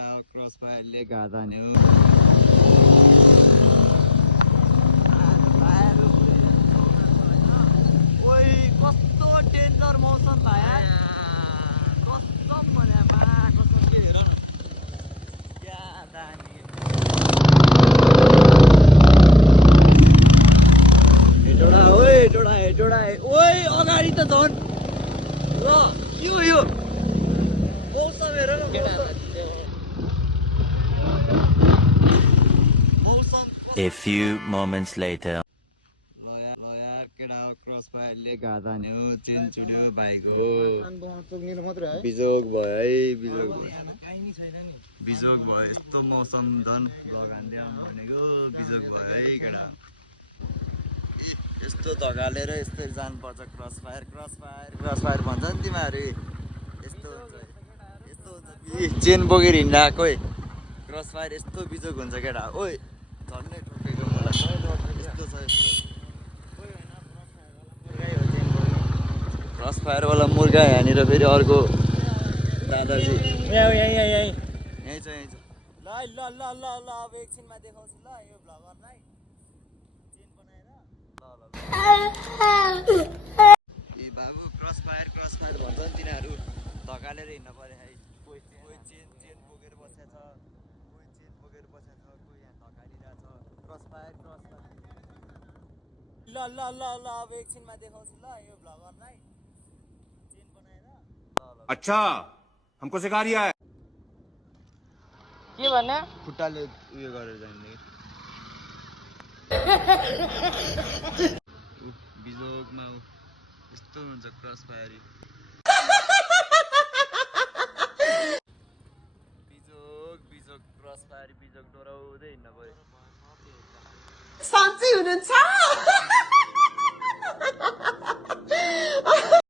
केटा क्रस फायरले गादा नि हो ओइ कस्तो डेन्जर मौसम भयो यार कसम भने मा कसम के हेर क्या दानी हेटोडा ओइ अगाडि त झन् ल यो मौसम हेर न मौसम A few moments later. लया केटा क्रस फायरले गादा नि हो चेन चुड्यो भाइको बिजोग भयो है बिजोग भयो यस्तो मौसम झन् लगानले आउनु भनेको बिजोग भयो है केटा यस्तो धगालेर यस्तो जानुपर्छ क्रस फायर भन्छ नि तिमीहरू यस्तो हुन्छ चेन बोकेर हिँडिरहेको क्रस फायर यस्तो बिजोग हुन्छ केटा ओइ झन्नै ठोकेको मलाई यस्तो छ क्रस फायरवाला मुर्गा यहाँनिर फेरि अर्को दादाजी यहीँ छ ल अब एकछिनमा देखाउँछु ल यो भ्लगरलाई चेन बनाएर ए बाबु क्रस फायर भन्छ नि तिनीहरू धकालेर हिँड्नु पर्यो है कोही चेन बोकेर बसेको छ कोही यहाँ धकालिरहेछ क्रस फायर ल अब एकछिनमा देखाउँछु ल यो भ्लगरलाई चेन बनाएर अच्छा हमको सिखा रिया है के भन्ने खुट्टाले उयो गरेर जाने बिजोगमा यस्तो हुन्छ क्रस फायर बिजोग क्रस फायर बिजोग डोराउँदै हिँड्नु पर्यो साँच्चै हुनुहुन्छ